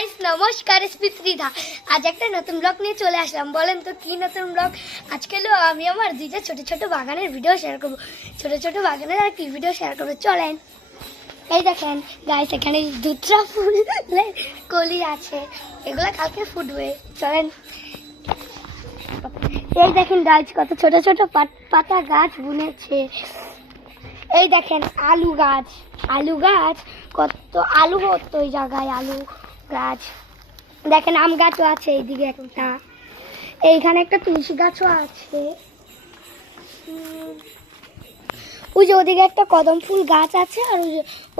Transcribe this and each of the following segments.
Guys নমস্কার স্মিত্রিদা আজ একটা নতুন ব্লগ নিয়ে চলে আসলাম। বলেন তো কি নতুন ব্লগ? আজকে আমি আমার দুইটা ছোট ছোট বাগানের ভিডিও শেয়ার করব। ছোট ছোট বাগানের আর কি ভিডিও শেয়ার করবো, চলেন। এই দেখেন গাইস, এখানে দুটা ফুল কলি আছে, এগুলা কালকে ফুটবে, চলেন। এই দেখেন গাছ, কত ছোট ছোট পাতা গাছ বুনেছে। এই দেখেন আলু গাছ, আলু গাছ কত আলু হতো ওই জায়গায়, আলু গাছ। দেখেন আম গাছও আছে এইদিকে একটা, এইখানে একটা তুলসী গাছও আছে। ওই যে ওদিকে একটা কদম ফুল গাছ আছে, আর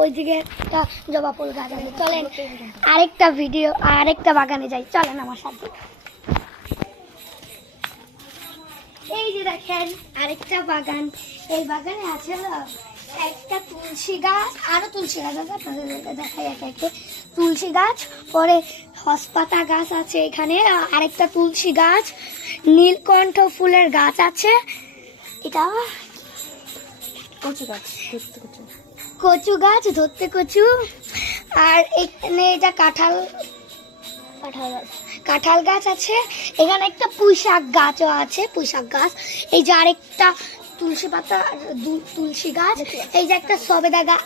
ওইদিকে একটা জবা ফুল গাছ আছে। চলেন আরেকটা বাগানে যাই, চলেন আমার সাথে। এই যে দেখেন আরেকটা বাগান, এই বাগানে আছে একটা তুলসী গাছ, আরো তুলসী গাছ আছে, আপনাদের দেখাই একে তুলসী গাছ, পরে হসপাতা গাছ আছে এখানে, আরেকটা তুলসী গাছ, নীলকণ্ঠ ফুলের গাছ আছে, এটা কচু গাছ, ধরতে কচু, আর এখানে এটা কাঁঠাল গাছ আছে। এখানে একটা পুঁইশাক গাছও আছে, পুঁইশাক গাছ। এই যে আরেকটা তুলসী গাছ, এই যে একটা সবেদা গাছ,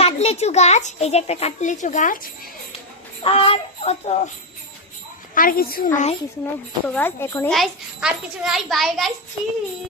কাটলেচু গাছ, এই যে একটা কাটলেচু গাছ, আর আর কিছু নাই, গাছ এখনই, আর কিছু নাই। Bye guys.